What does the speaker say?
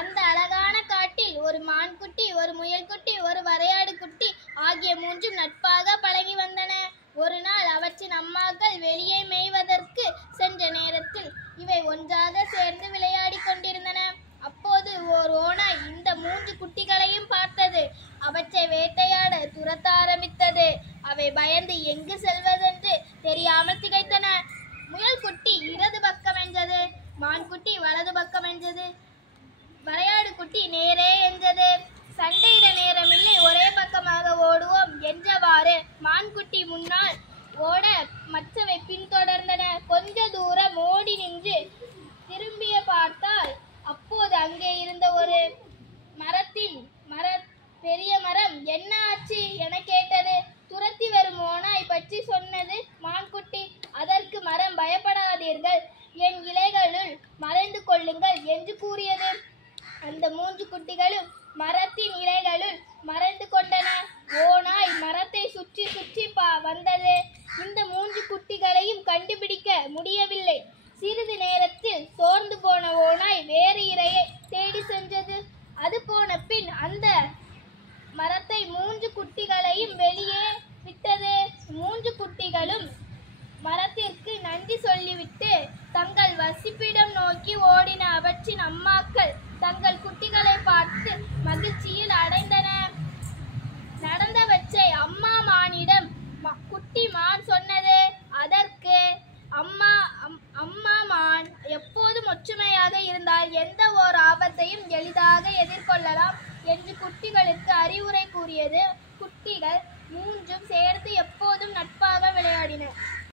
அந்த அழகான காட்டில் ஒரு மான்குட்டி, ஒரு முயல்குட்டி, ஒரு வரையாடு குட்டி ஆகிய மூன்றும் நட்பாக பழகி வந்தன. ஒரு நாள் அவற்றின் அம்மாக்கள் வெளியே மேய்வதற்கு சென்ற நேரத்தில் இவை ஒன்றாக சேர்ந்து விளையாடி கொண்டிருந்தன. அப்போது ஓர் ஓநாய் இந்த 3 குட்டிகளையும் பார்த்தது. அவற்றை வேட்டையாட துரத்த ஆரம்பித்தது. அவை பயந்து எங்கு செல்வதென்று தெரியாமல் திகைத்தன. முயல்குட்டி இடது பக்கம் என்றது, மான்குட்டி வலது பக்கம் என்றது, வரையாடு குட்டி நேரே என்றது. சண்டையிட நேரமில்லை, ஒரே பக்கமாக ஓடுவோம் என்றவாறு மான்குட்டி முன்னால் ஓட மற்றவை பின்தொடர்ந்தன. கொஞ்ச தூரம் ஓடி நின்று திரும்பிய பார்த்தால் அப்போது அங்கே இருந்த ஒரு பெரிய மரம் என்ன ஆச்சு என கேட்டது. துரத்தி வரும் ஓநாய் பற்றி சொன்னது மான்குட்டி. அதற்கு மரம் பயப்படாதீர்கள், என் இலைகளுள் மறைந்து கொள்ளுங்கள் என்று கூறியது. அந்த 3 குட்டிகளும் மரத்தின் இலைகளுள் மறைந்து கொண்டன. ஓநாய் மரத்தை சுற்றி சுற்றி வந்தது. இந்த 3 குட்டிகளையும் கண்டுபிடிக்க முடியவில்லை. சிறிது நேரத்தில் சோர்ந்து போன ஓநாய் வேறு இரையை தேடி சென்றது. அது போன பின் அந்த மரத்தை 3 குட்டிகளையும் வெளியே விட்டது. 3 குட்டிகளும் மரத்திற்கு நன்றி சொல்லிவிட்டு தங்கள் வசிப்பிடம் நோக்கி ஓடின. அவற்றின் அம்மாக்கள் தங்கள் குட்டிகளை பார்த்து மகிழ்ச்சியில் அடைந்தன. நடந்தவற்றை அம்மா மானிடம் குட்டி மான் சொன்னது. அதற்கு அம்மா மான் எப்போதும் ஒற்றுமையாக இருந்தால் எந்த ஓர் ஆபத்தையும் எளிதாக எதிர்கொள்ளலாம் என்று குட்டிகளுக்கு அறிவுரை கூறியது. குட்டிகள் 3ம் சேர்ந்து எப்போதும் நட்பாக விளையாடின.